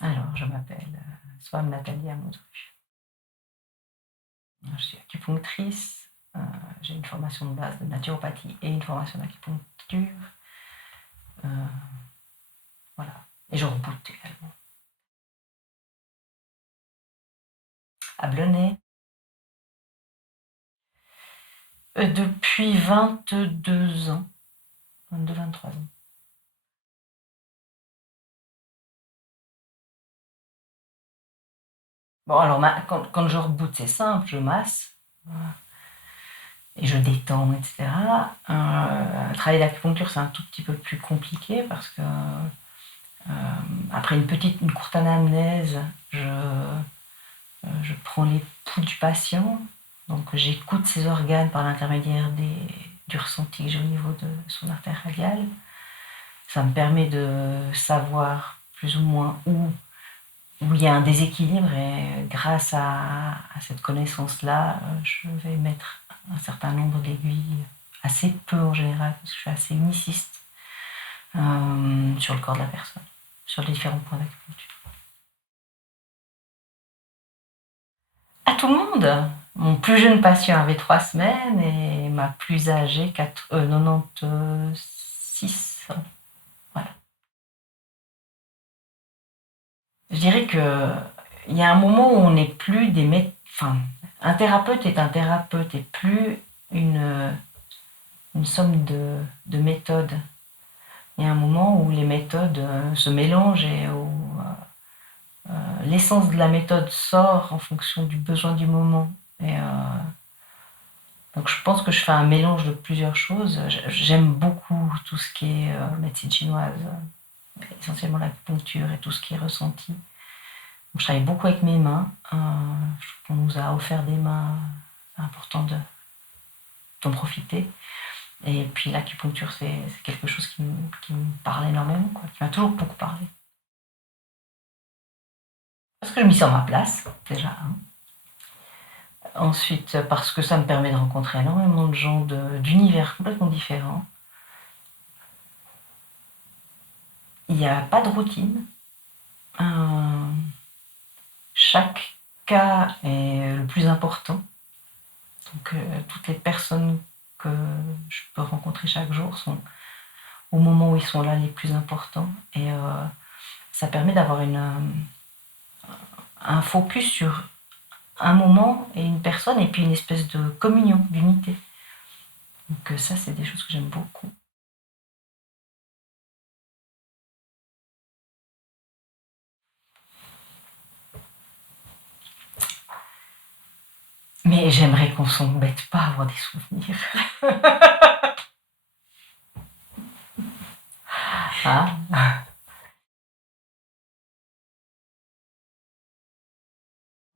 Alors, je m'appelle Swam Nathalie Amoudru. Je suis acupunctrice, j'ai une formation de base de naturopathie et une formation d'acupuncture. Euh, voilà. Et je reboot également. À Blenay. Depuis 22 ans. 22-23 ans. Bon, alors, quand je reboot, c'est simple, je masse. Voilà. Et je détends, etc. Le travail d'acupuncture, c'est un tout petit peu plus compliqué parce que après une courte anamnèse, je prends les pouls du patient, donc j'écoute ses organes par l'intermédiaire du ressenti que j'ai au niveau de son artère radiale. Ça me permet de savoir plus ou moins où il y a un déséquilibre et grâce à cette connaissance-là, je vais mettre un certain nombre d'aiguilles, assez peu en général, parce que je suis assez uniciste, sur le corps de la personne, sur les différents points d'acupuncture. À tout le monde. Mon plus jeune patient avait 3 semaines et ma plus âgée 96 ans. Voilà. Je dirais qu'il y a un moment où on n'est plus enfin, un thérapeute est un thérapeute et plus une somme de méthodes. Il y a un moment où les méthodes se mélangent et où l'essence de la méthode sort en fonction du besoin du moment. Donc je pense que je fais un mélange de plusieurs choses. J'aime beaucoup tout ce qui est médecine chinoise, essentiellement l'acupuncture et tout ce qui est ressenti. Donc, je travaille beaucoup avec mes mains. On nous a offert des mains, c'est important d'en profiter. Et puis l'acupuncture, c'est quelque chose qui me parle énormément, quoi, qui m'a toujours beaucoup parlé. Parce que je m'y sens ma place, déjà. Hein. Ensuite, parce que ça me permet de rencontrer énormément de gens d'univers complètement différents. Il n'y a pas de routine. Chaque cas est le plus important. Donc, toutes les personnes que je peux rencontrer chaque jour sont au moment où ils sont là les plus importants. Et ça permet d'avoir un focus sur un moment et une personne et puis une espèce de communion, d'unité. Donc ça, c'est des choses que j'aime beaucoup. Mais j'aimerais qu'on s'embête pas à avoir des souvenirs. Hein.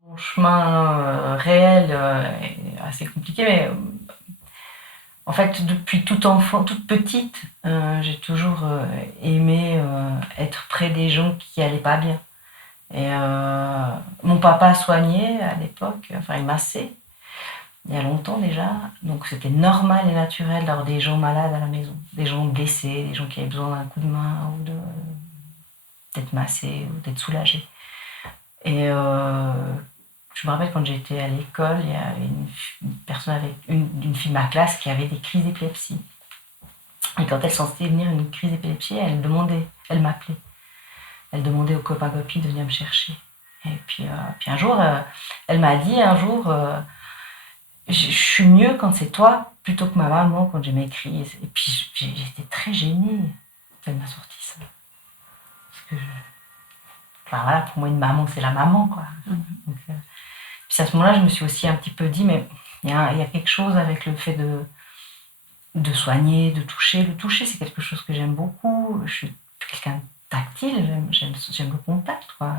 Mon chemin réel est assez compliqué, mais en fait, depuis tout enfant, toute petite, j'ai toujours aimé être près des gens qui allaient pas bien. Et mon papa soignait à l'époque, enfin il massait, il y a longtemps déjà, donc c'était normal et naturel d'avoir des gens malades à la maison, des gens blessés, des gens qui avaient besoin d'un coup de main ou d'être massés ou d'être soulagés. Et je me rappelle quand j'étais à l'école, il y avait une personne avec une fille de ma classe qui avait des crises d'épilepsie. Et quand elle sentait venir une crise d'épilepsie, elle m'appelait. Elle demandait aux copains-copines de venir me chercher. Et puis un jour, elle m'a dit je suis mieux quand c'est toi plutôt que ma maman quand j'ai mes crises. Et puis j'étais très gênée qu'elle m'a sorti ça. Parce que enfin, voilà, pour moi une maman c'est la maman quoi. Donc, puis à ce moment-là je me suis aussi un petit peu dit mais il y a quelque chose avec le fait de soigner, de toucher. Le toucher c'est quelque chose que j'aime beaucoup. Je suis quelqu'un de tactile, j'aime le contact quoi.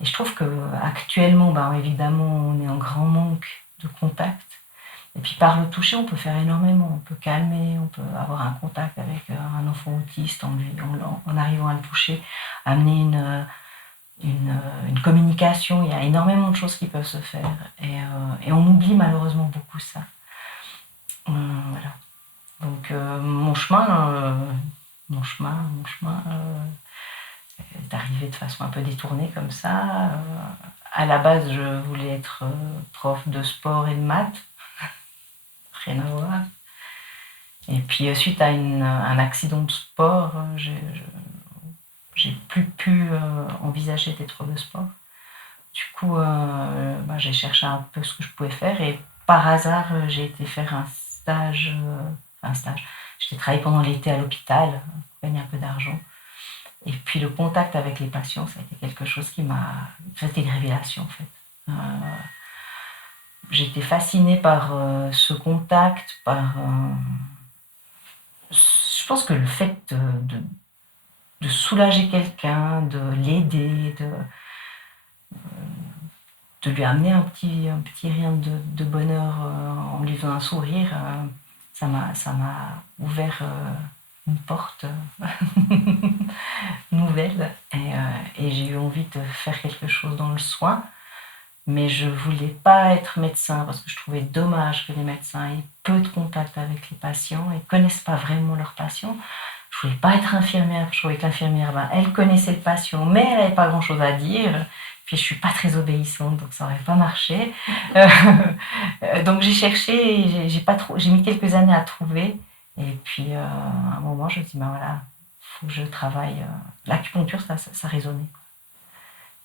Et je trouve qu'actuellement, ben, évidemment, on est en grand manque de contact. Et puis par le toucher, on peut faire énormément. On peut calmer, on peut avoir un contact avec un enfant autiste en arrivant à le toucher, amener une communication. Il y a énormément de choses qui peuvent se faire. Et on oublie malheureusement beaucoup ça. Voilà. Donc mon chemin c'est arrivé de façon un peu détournée comme ça. À la base, je voulais être prof de sport et de maths. Rien à voir. Et puis, suite à un accident de sport, j'ai plus pu envisager d'être prof de sport. Du coup, j'ai cherché un peu ce que je pouvais faire et par hasard, j'ai été faire un stage. J'ai travaillé pendant l'été à l'hôpital pour gagner un peu d'argent. Et puis le contact avec les patients, ça a été quelque chose qui m'a... C'était une révélation en fait. J'ai été fascinée par ce contact, je pense que le fait de soulager quelqu'un, de l'aider, de lui amener un petit rien de bonheur en lui faisant un sourire, ça m'a ouvert une porte nouvelle et j'ai eu envie de faire quelque chose dans le soin. Mais je voulais pas être médecin parce que je trouvais dommage que les médecins aient peu de contact avec les patients et connaissent pas vraiment leurs patients. Je voulais pas être infirmière, je trouvais que l'infirmière, elle connaissait le patient, mais elle n'avait pas grand-chose à dire. Puis je suis pas très obéissante, donc ça aurait pas marché. Donc j'ai cherché, j'ai mis quelques années à trouver. Et puis à un moment, je me suis dit, voilà, faut que je travaille. L'acupuncture, ça résonnait.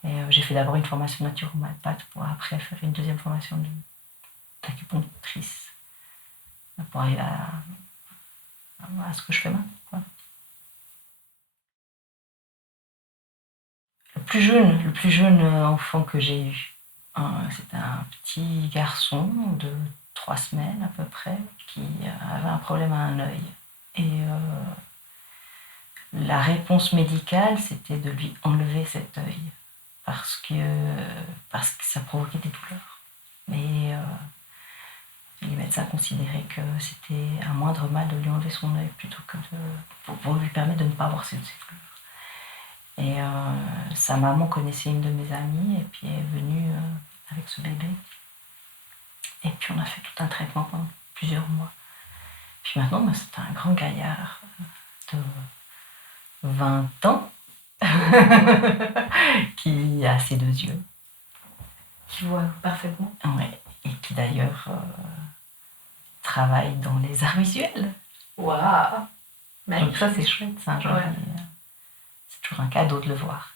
Et j'ai fait d'abord une formation de naturopathe pour après faire une deuxième formation d'acupunctrice pour aller à ce que je fais maintenant, quoi. Le plus jeune enfant que j'ai eu, c'était un petit garçon de 3 semaines à peu près qui avait un problème à un œil. Et la réponse médicale, c'était de lui enlever cet œil parce que ça provoquait des douleurs. Mais les médecins considéraient que c'était un moindre mal de lui enlever son œil plutôt que pour lui permettre de ne pas avoir ces douleurs. Et sa maman connaissait une de mes amies et puis elle est venue avec ce bébé. Et puis on a fait tout un traitement pendant plusieurs mois. Puis maintenant, c'est un grand gaillard de 20 ans qui a ses 2 yeux. Qui voit parfaitement. Ouais. Et qui d'ailleurs travaille dans les arts visuels. Waouh! Donc ça c'est chouette, ça. Genre, ouais. C'est toujours un cadeau de le voir.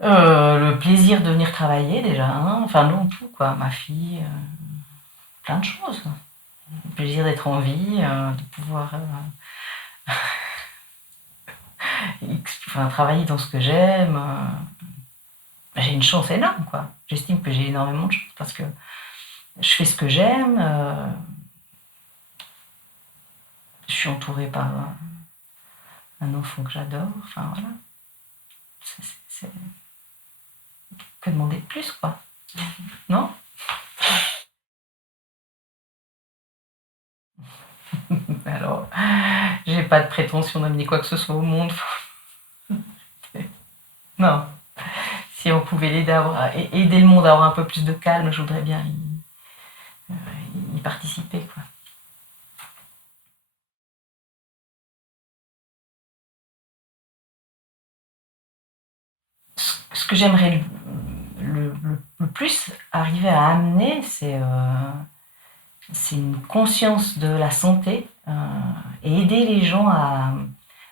Le plaisir de venir travailler déjà, hein. Enfin non, tout quoi, ma fille, plein de choses. Le plaisir d'être en vie, de pouvoir travailler dans ce que j'aime. J'ai une chance énorme, quoi. J'estime que j'ai énormément de chance parce que je fais ce que j'aime. Je suis entourée par un enfant que j'adore. Enfin voilà. C'est... Que demander de plus, quoi. Non? Alors, j'ai pas de prétention d'amener quoi que ce soit au monde. Non. Si on pouvait aider le monde à avoir un peu plus de calme, je voudrais bien y participer, quoi. Ce que j'aimerais le plus arriver à amener, c'est une conscience de la santé et aider les gens à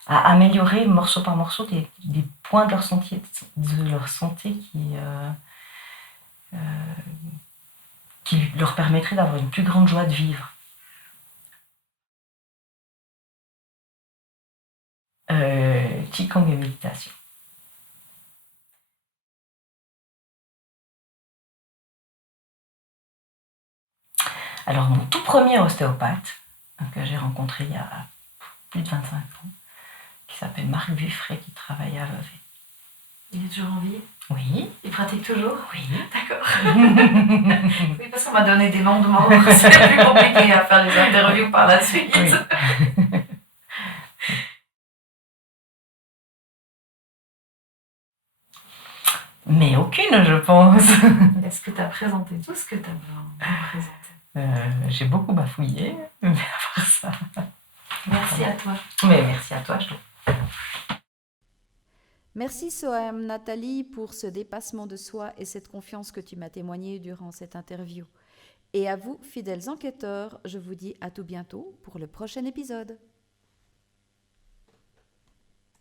améliorer morceau par morceau des points de leur santé qui leur permettraient d'avoir une plus grande joie de vivre. Qigong et méditation. Alors mon tout premier ostéopathe que j'ai rencontré il y a plus de 25 ans, qui s'appelle Marc Buffret, qui travaille à Vevey. Il est toujours en vie? Oui. Il pratique toujours? Oui. D'accord. Oui, parce qu'on m'a donné des noms de morts. C'est plus compliqué à faire les interviews par la suite. Oui. Mais aucune, je pense. Est-ce que tu as présenté tout ce que tu avais à présenter? J'ai beaucoup bafouillé, mais à part ça... Merci. Merci à toi. Mais merci à toi, je trouve. Merci Soham Nathalie pour ce dépassement de soi et cette confiance que tu m'as témoignée durant cette interview. Et à vous, fidèles enquêteurs, je vous dis à tout bientôt pour le prochain épisode.